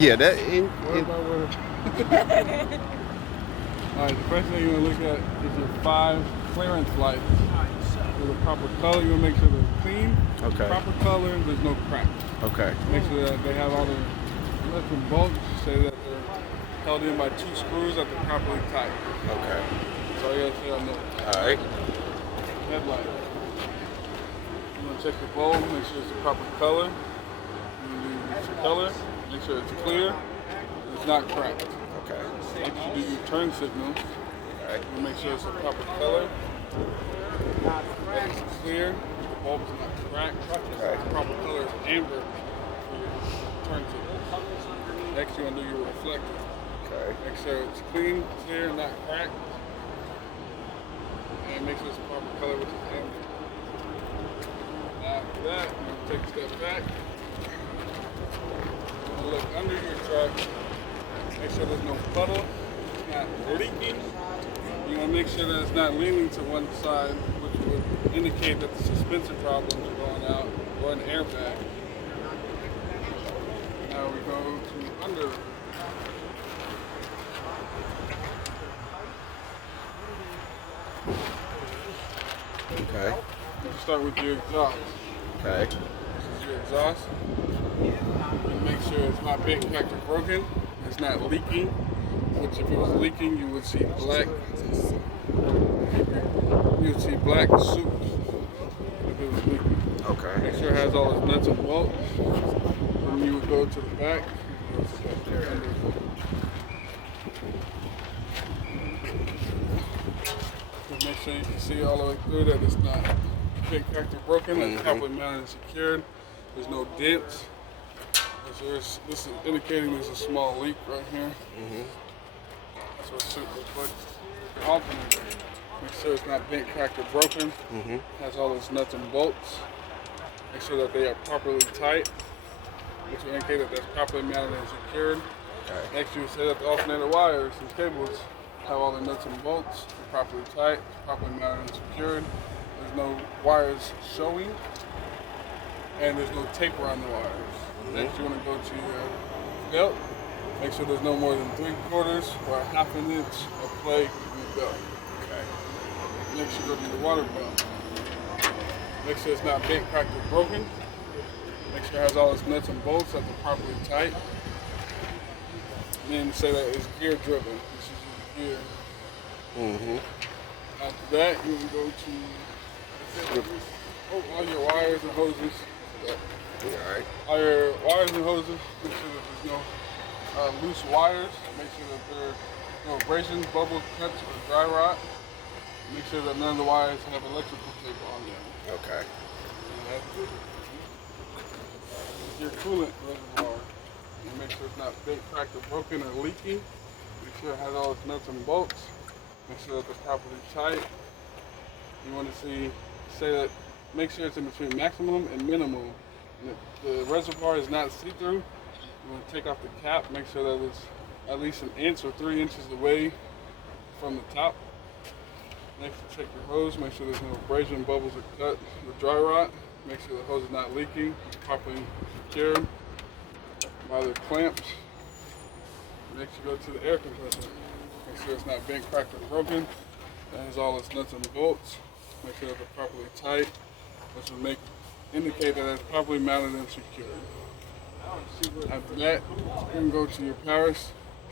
Yeah, that What about Alright, the first thing you want to look at is your 5 clearance lights. With a proper color, you want to make sure they're clean. okay. Proper color, there's no cracks. Okay. Make sure that they have all their nuts and bolts. Say that they're held in by 2 screws that they're properly tight. Okay. So you gotta say on those. Alright. Headlight. You want to check the bulb, make sure it's the proper color. You do the color, make sure it's clear, and it's not cracked. Okay. Next you do your turn signal. Alright. You make sure it's the proper color, that it's clear, the bulb is not cracked. Okay. The proper color is amber for your turn signal. Next you want to do your reflector. Okay. Make sure it's clean, clear, not cracked. And make sure it's the proper color, which is amber. After that, you're going to take a step back. You're going to look under your truck. Make sure there's no puddle. It's not leaking. You want to make sure that it's not leaning to one side, which would indicate that the suspension problems are going out, or an airbag. Now we go to under. Okay. You start with your exhaust. Okay. This is your exhaust. You make sure it's not bent, cracked, or broken. It's not leaking, which if it was leaking, you would see black. You would see black soup if it was leaking. Okay. Make sure it has all its nuts and bolts. Then you would go to the back. And make sure you can see all the way through that it's not bent, cracked, or broken. It's properly mounted and secured. There's no dents. This is indicating there's a small leak right here. That's what soup looks like. Your alternator. Make sure it's not bent, cracked, or broken. Has all its nuts and bolts. Make sure that they are properly tight, which will indicate that that's properly mounted and secured. Okay. Next, you say that the alternator wires and cables have all the nuts and bolts, they're properly tight, properly mounted and secured. There's no wires showing, and there's no taper on the wires. Next, you want to go to your belt. Make sure there's no more than 3/4 or a ½ inch of play in the belt. Okay. Next, you go to your water belt. Make sure it's not bent, cracked, or broken. Make sure it has all its nuts and bolts that they're properly tight. And then say that it's gear driven. This is your gear. After that, you can go to all your wires and hoses. Alright. All your wires and hoses, make sure that there's no loose wires. Make sure that there are no abrasions, bubbles, cuts, or dry rot. Make sure that none of the wires have electrical tape on them. Okay. Your coolant reservoir. And make sure it's not bent, cracked, or broken, or leaking. Make sure it has all its nuts and bolts. Make sure that they're properly tight. You want to say that, make sure it's in between maximum and minimum. And the reservoir is not see-through. You want to take off the cap, make sure that it's at least 1 inch or 3 inches away from the top. Next, check your hose, make sure there's no abrasion, bubbles, or cut, or dry rot. Make sure the hose is not leaking, it's properly secured by the clamps. Next, you go to the air compressor. Make sure it's not bent, cracked, or broken. That has all its nuts and bolts. Make sure that they're properly tight, which will indicate that it's properly mounted and secured. After that, you can go to your power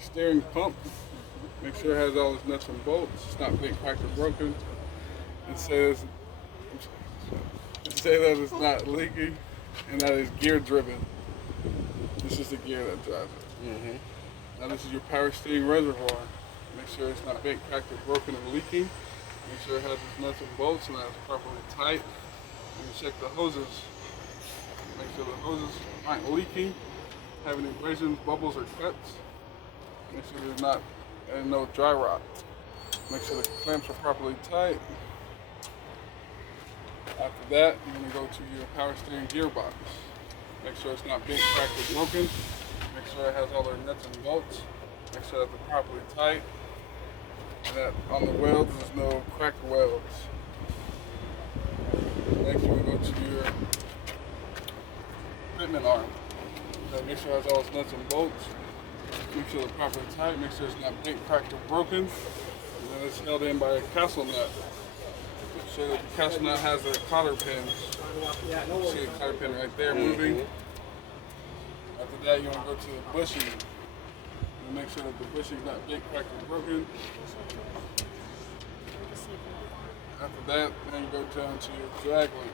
steering pump. Make sure it has all its nuts and bolts. It's not bent, cracked, or broken. It says that it's not leaking and that it's gear driven. This is the gear that drives it. Now this is your power steering reservoir. Make sure it's not bent, cracked, or broken, or leaking. Make sure it has its nuts and bolts and that it's properly tight. And check the hoses. Make sure the hoses aren't leaking, have any abrasions, bubbles, or cuts. Make sure there's no dry rot. Make sure the clamps are properly tight. After that, you're going to go to your power steering gearbox. Make sure it's not bent, cracked, or broken. Make sure it has all their nuts and bolts. Make sure that they're properly tight. And that on the welds, there's no cracked welds. Next, we'll go to your fitment arm. Make sure it has all its nuts and bolts. Make sure they're properly tight. Make sure it's not bent, cracked, or broken. And then it's held in by a castle nut. Make sure that the castle nut has a cotter pin. You see the cotter pin right there moving. After that, you want to go to the bushing. And make sure that the bushing is not bent, cracked, or broken. After that, then you go down to your drag link.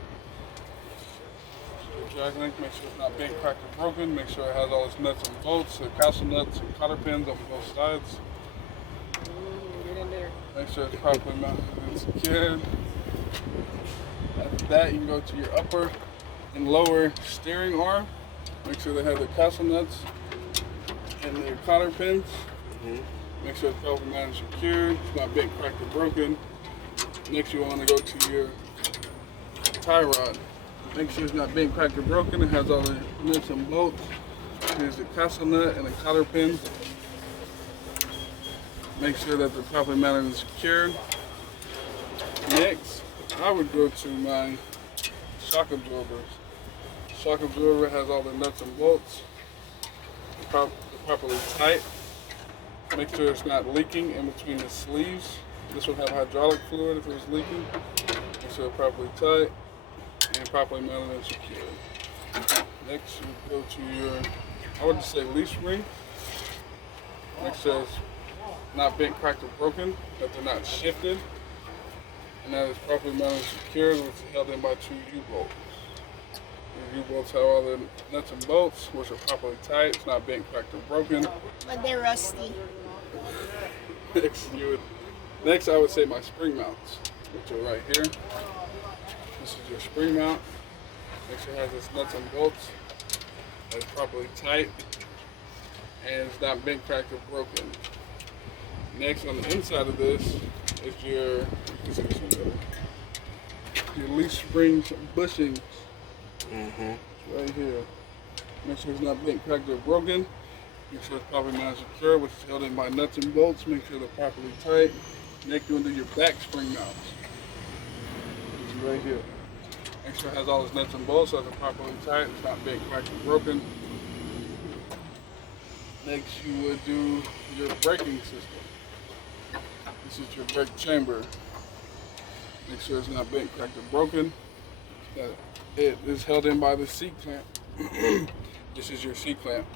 Your drag link, make sure it's not bent, cracked, or broken. Make sure it has all its nuts and bolts, the castle nuts and cotter pins on both sides. Get in there. Make sure it's properly mounted and secured. After that, you can go to your upper and lower steering arm. Make sure they have the castle nuts and their cotter pins. Make sure it's properly mounted and secured. It's not bent, cracked, or broken. Next, you want to go to your tie rod. Make sure it's not bent, cracked, or broken. It has all the nuts and bolts. Here's the castle nut and the cotter pin. Make sure that they're properly mounted and secured. Next, I would go to my shock absorbers. Shock absorber has all the nuts and bolts. They're properly tight. Make sure it's not leaking in between the sleeves. This will have hydraulic fluid if it was leaking. Make sure it's properly tight and properly mounted and secured. Next, you go to your, I would just say leaf spring. Make sure it's not bent, cracked, or broken, that they're not shifted, and that it's properly mounted and secured, which is held in by 2 U-bolts. The U-bolts have all the nuts and bolts, which are properly tight. It's not bent, cracked, or broken. But they're rusty. Next, I would say my spring mounts, which are right here. This is your spring mount. Make sure it has its nuts and bolts. That it's properly tight, and it's not bent, cracked, or broken. Next, on the inside of this is your leaf spring bushings. Right here. Make sure it's not bent, cracked, or broken. Make sure it's properly mounted and secure, which is held in by nuts and bolts. Make sure they're properly tight. Next, you want to do your back spring mounts, which is right here. Make sure it has all its nuts and bolts so it's properly tight. It's not bent, cracked, or broken. Next, you would do your braking system. This is your brake chamber. Make sure it's not bent, cracked, or broken. It is held in by the C-clamp. This is your C-clamp.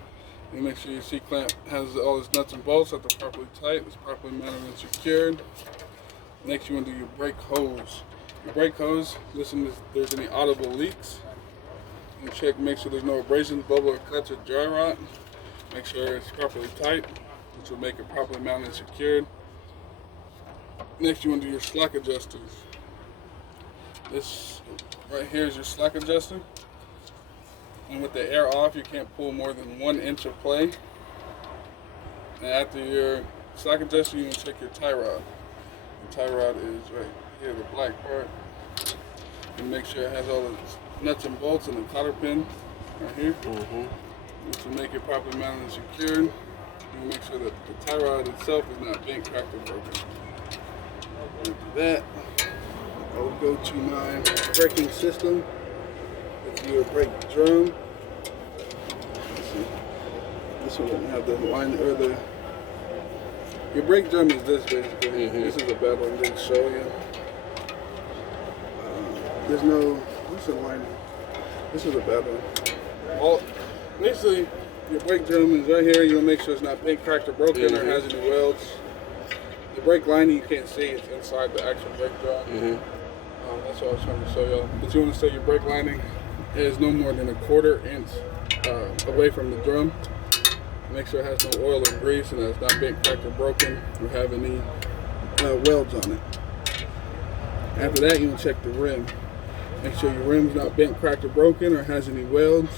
You make sure your C-clamp has all its nuts and bolts that they're properly tight, it's properly mounted and secured. Next, you want to do your brake hose. Your brake hose, listen if there's any audible leaks. And check, make sure there's no abrasions, bubble, or cuts, or dry rot. Make sure it's properly tight, which will make it properly mounted and secured. Next, you want to do your slack adjusters. This right here is your slack adjuster. And with the air off, you can't pull more than 1 inch of play. And after your slack adjuster, you want to check your tie rod. The tie rod is right here, the black part. And make sure it has all the nuts and bolts and the cotter pin right here. Which will make it properly mounted and secured. And make sure that the tie rod itself is not bent, cracked, or broken. After that, I will go to my braking system. It's your brake drum. This one doesn't have the line or the. Your brake drum is this basically. This is a bad one. Didn't show you. There's no. What's the line? This is a bad one. Basically, your brake drum is right here. You want to make sure it's not bent, cracked, or broken, or has any welds. The brake lining you can't see. It's inside the actual brake drum. That's what I was trying to show y'all. But you want to say your brake lining is no more than 1/4 inch away from the drum. Make sure it has no oil or grease and that it's not bent, cracked, or broken or have any welds on it. After that, you want to check the rim. Make sure your rim's not bent, cracked, or broken or has any welds.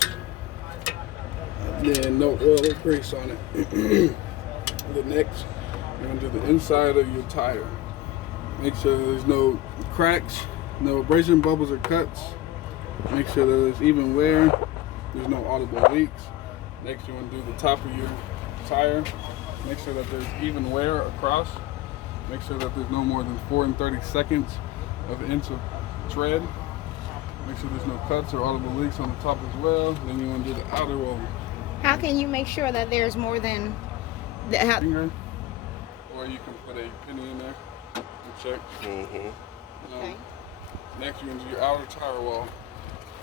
Then no oil or grease on it. The next, you're going to do the inside of your tire. Make sure there's no cracks, no abrasion, bubbles, or cuts. Make sure that there's even wear. There's no audible leaks. Next, you want to do the top of your tire. Make sure that there's even wear across. Make sure that there's no more than 4 3/32 of an inch of tread. Make sure there's no cuts or audible leaks on the top as well. Then you want to do the outer roll. How can you make sure that there's more than the, how, Finger, or you can put a penny in there and check. okay. Next, you're going to do your outer tire wall.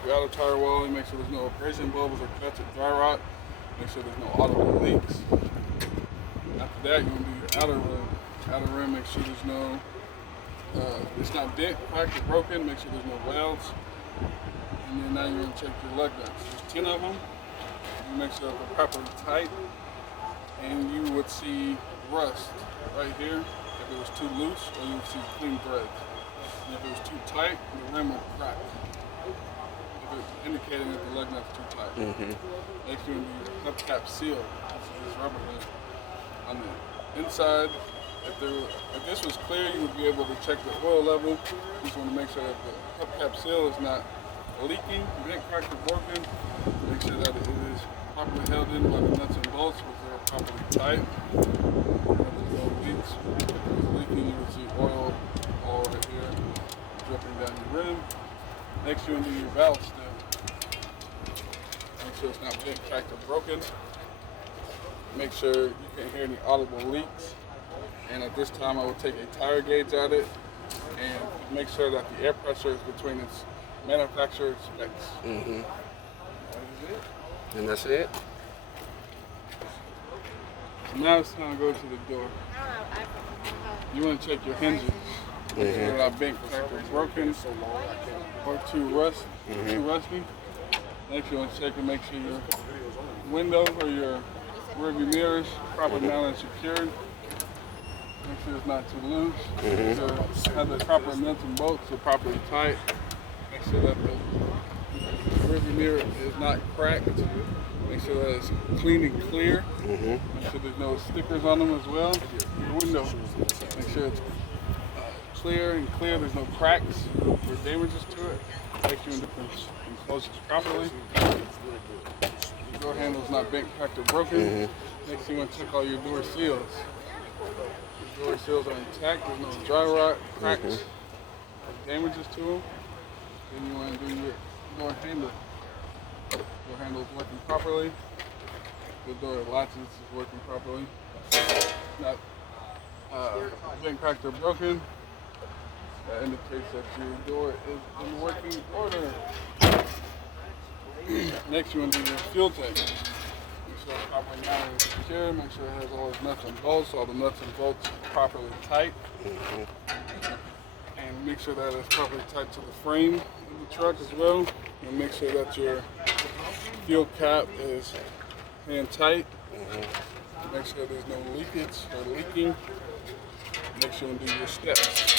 Your outer tire wall, you make sure there's no abrasion bubbles or cuts or dry rot. Make sure there's no audible leaks. After that, you're going to do your outer rim. Outer rim, make sure there's no, it's not bent, cracked, or broken. Make sure there's no welds. And then now you're going to check your lug nuts. There's 10 of them. You make sure they're properly tight. And you would see rust right here if it was too loose, or you would see clean threads. And if it was too tight, the rim would crack. If it's indicating that the lug nut's too tight. Next, you're going to do your hubcap seal. This is this rubber here. On the inside, if this was clear, you would be able to check the oil level. You just want to make sure that the hubcap seal is not leaking, bent, cracked, or broken. Make sure that it is properly held in by the nuts and bolts, which are properly tight. If there's no leaks, if it's leaking, you would see oil all over here dripping down your rim. Next, you're going to do your valve stem. Make sure it's not bent, cracked, or broken. Make sure you can't hear any audible leaks. And at this time, I will take a tire gauge at it and make sure that the air pressure is between its manufacturer specs. That is it. And that's it? So now it's time to go to the door. You want to check your hinges. They're not bent, cracked, or broken, or too rusty. Next, you want to check and make sure your window or your rearview mirrors properly mounted and secured. Make sure it's not too loose. Make sure it has the proper nuts and bolts are properly tight. Make sure that the rearview mirror is not cracked. Make sure that it's clean and clear. Make sure there's no stickers on them as well. Your window, make sure it's clear and clear. There's no cracks or damages to it. Make sure you enclose it properly. Your door handle is not bent, cracked, or broken. Next, you want to check all your door seals. Your door seals are intact. There's no dry rot, cracks, or damages to them. Then you want to do your door handle. Door handle is working properly. The door latches is working properly. Not bent, cracked, or broken. That indicates that your door is in working order. Next, you want to do your fuel tank. Make sure it's properly mounted and secure. Make sure it has all its nuts and bolts. All the nuts and bolts are properly tight. And make sure that it's properly tight to the frame of the truck as well. And make sure that your fuel cap is hand tight. Make sure there's no leakage or leaking. Make sure you do your steps.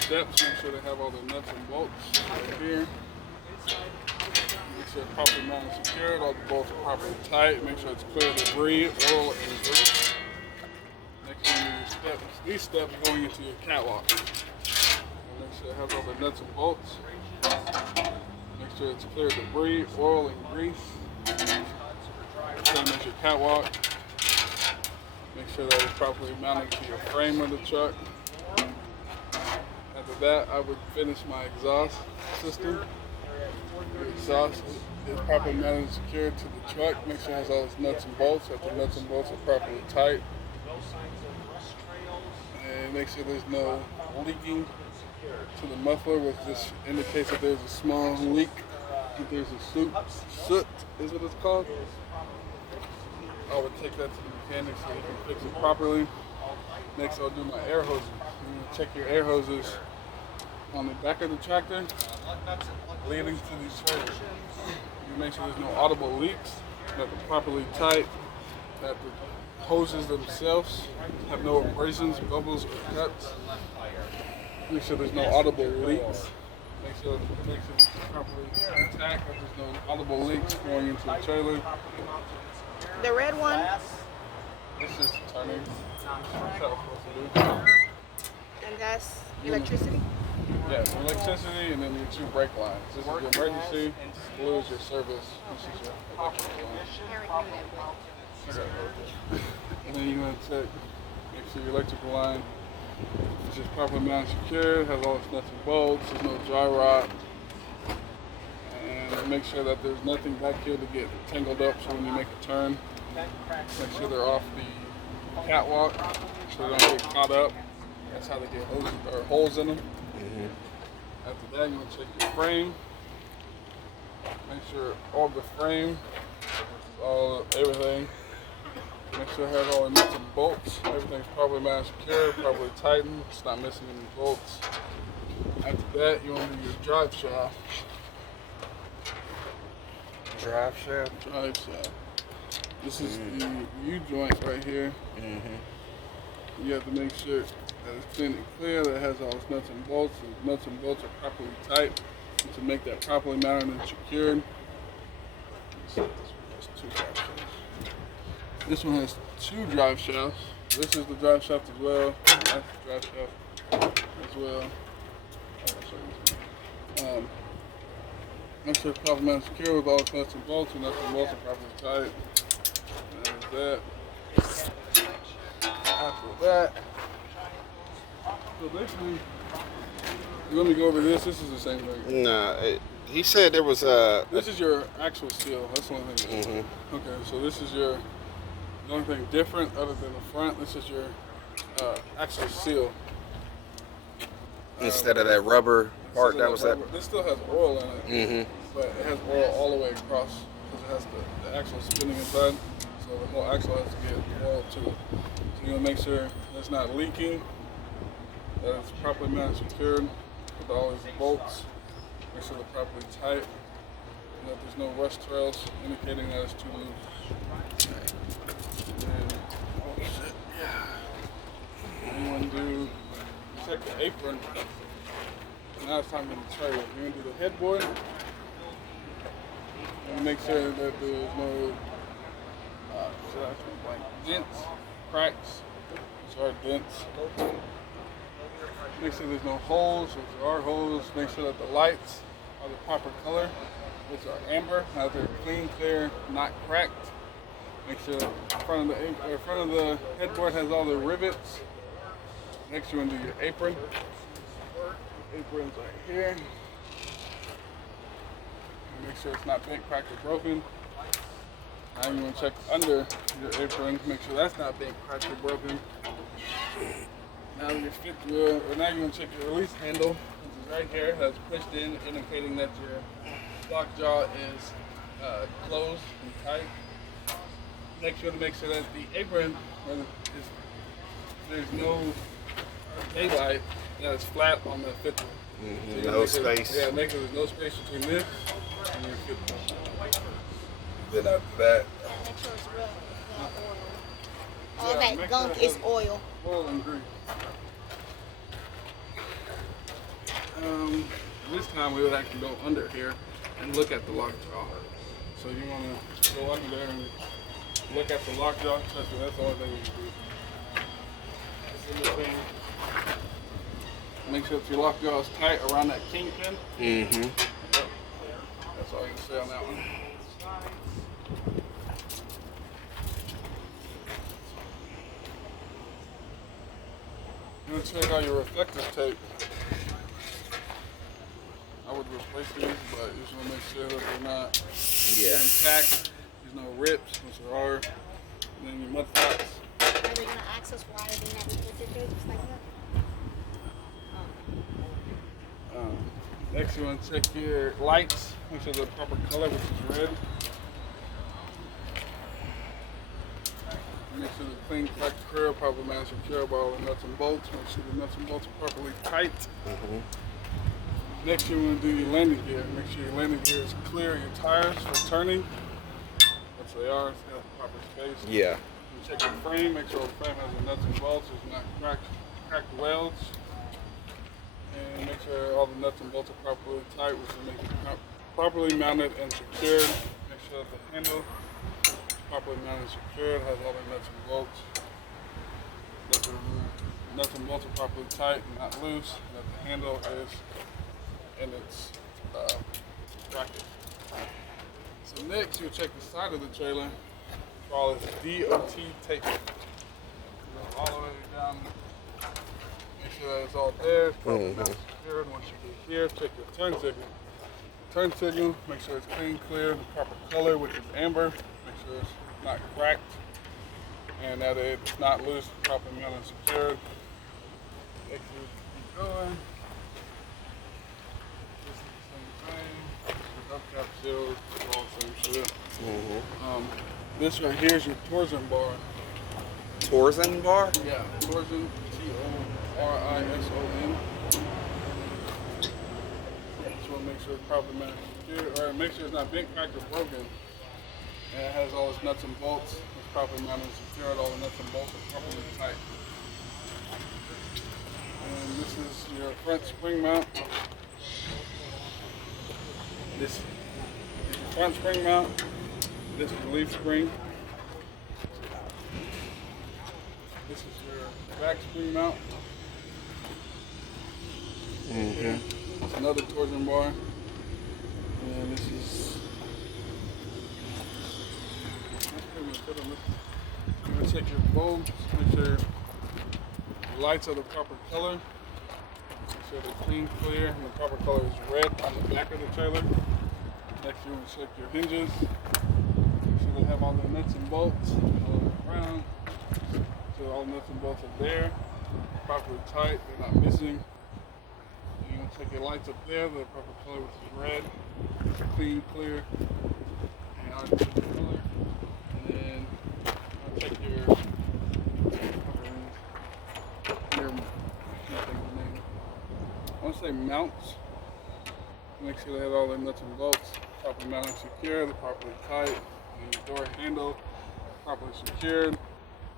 Steps, make sure they have all the nuts and bolts right here. Make sure it's properly mounted and secured, all the bolts are properly tight. Make sure it's clear of debris, oil, and grease. Next thing your steps, these steps going into your catwalk. Make sure it has all the nuts and bolts. Make sure it's clear of debris, oil, and grease. Same as your catwalk. Make sure that it's properly mounted to your frame of the truck. After that, I would finish my exhaust system. Your exhaust is properly mounted and secured to the truck. Make sure it has all its nuts and bolts. If the nuts and bolts are properly tight. And make sure there's no leaking to the muffler, which just indicates that there's a small leak. If there's a soot is what it's called. I would take that to the mechanic so he can fix it properly. Next, I'll do my air hoses. You want to check your air hoses on the back of the tractor, leading to these trailers. You make sure there's no audible leaks, that they're properly tight, that the hoses themselves have no abrasions, bubbles, or cuts. Make sure there's no audible leaks. Make sure it's properly intact, that there's no audible leaks going into the trailer. The red one, This is turning. That's what it's supposed to do. and that's electricity. Yeah, electricity and then your two brake lines. This is your emergency, blue is your service, this is your electrical line. And then you're going to check, make sure your electrical line is just properly mounted and secured, has all its nuts and bolts, there's no dry rot. And and make sure that there's nothing back here to get tangled up. So when you make a turn, make sure they're off the catwalk so they don't get caught up. That's how they get holes in them. After that, you want to check your frame. Make sure all the frame, everything. Make sure it has all the nuts and bolts. Everything's properly mounted, secure, properly tightened. It's not missing any bolts. After that, you want to do your drive shaft. Drive shaft. Drive shaft. This is the U-joint right here. You have to make sure that it's thin and clear, that it has all its nuts and bolts. The nuts and bolts are properly tight. And to make that properly mounted and secured. This one has 2 drive shafts. This is the drive shaft as well. And that's the drive shaft as well. Make sure it's properly mounted and secure with all its nuts and bolts. The nuts and bolts are properly tight. And there's that. After that, so basically, let me go over this. This is the same thing. Nah, he said there was This is your actual seal. That's the only thing. Okay, so this is the only thing different other than the front. This is your actual seal. instead of that rubber part that was that. This still has oil in it, but it has oil all the way across because it has the axle spinning inside. So the whole axle has to get oil to it. So you want to make sure it's not leaking, that it's properly mounted and secured with all these bolts. Make sure they're properly tight, and that there's no rust trails indicating that it's too loose. And then, and you want to do check the apron. Now it's time to the trailer. You're gonna do the headboard and make sure that there's no dents, cracks. These are dents. Make sure there's no holes. If there are holes, make sure that the lights are the proper color, which are amber, that they're clean, clear, not cracked. Make sure the front of the headboard has all the rivets. Next, you want to do your apron. Apron's right here. Make sure it's not bent, cracked, or broken. Now you want to check under your apron, make sure that's not bent, cracked, or broken. Now now you want to check your release handle, which is right here. That's pushed in, indicating that your lock jaw is closed and tight. Next, you want to make sure that the apron, there's no daylight, that it's flat on the fifth one. So No space. Make sure there's no space between this and your fifth one. Then after that, Make sure it's real, not oil. All Yeah, that make gunk sure is oil. Oil and grease. This time we would actually go under here and look at the lockjaw. So you want to go under there and look at the lockjaw. That's the only thing we can do. Make sure that your lockjaw is tight around that kingpin. Yep. That's all you can say on that one. You want to check out your reflective tape. I would replace these, but you just want to make sure that they're not intact. There's no rips, which there are. And then your mud flaps. Are they going to ask us why they not reflective tape just like that? Next, you want to check your lights. Make sure they're the proper color, which is red. Make sure they're clean, cracked, clear, properly mounted, secure by all the nuts and bolts. Make sure the nuts and bolts are properly tight. Next, you want to do your landing gear. Make sure your landing gear is clear. Your tires for turning, which they are. It's got the proper space. yeah. You check your frame. Make sure the frame has the nuts and bolts. There's not cracked welds. And make sure all the nuts and bolts are properly tight, which will make it properly mounted and secured. Make sure that the handle is properly mounted and secured, has all the nuts and bolts. That the nuts and bolts are properly tight and not loose. And that the handle is in its bracket. So next, you'll check the side of the trailer for all this DOT tape. Go all the way down. Make sure that it's all there, properly secured. Once you get here, check your turn signal. turn signal. Make sure it's clean, clear, the proper color, which is amber. Make sure it's not cracked and that it's not loose, properly mounted and secured. Keep going. This is the same thing. The hubcap seals, all the same shit. This right here is your torsion bar. Torsion bar? Yeah, torsion, T-O-R-I-S-O-N. Just want to make sure it's properly mounted and secured, or make sure it's not bent, cracked, or broken. And it has all its nuts and bolts. It's properly mounted and secured. All the nuts and bolts are properly tight. And this is your front spring mount. This is your front spring mount. This is the leaf spring. This is your back spring mount. It's another torsion bar. And this is. That's pretty much it on this. You're gonna check your bulbs. Make sure the lights are the proper color. Make sure they're clean, clear, and the proper color is red on the back of the trailer. Next, you want to check your hinges. Make sure they have all the nuts and bolts all around. So all the nuts and bolts are there, properly tight, they're not missing. And you want to check your lights up there, the proper color, which is red, clean, clear, and I check the color. And then I'll check your I want to say mounts. Make sure they have all their nuts and bolts properly mounted and secure, they're properly tight, and your door handle properly secured.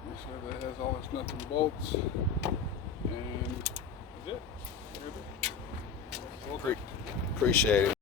Make sure that it has all its nuts and bolts. And that's it. Appreciate it.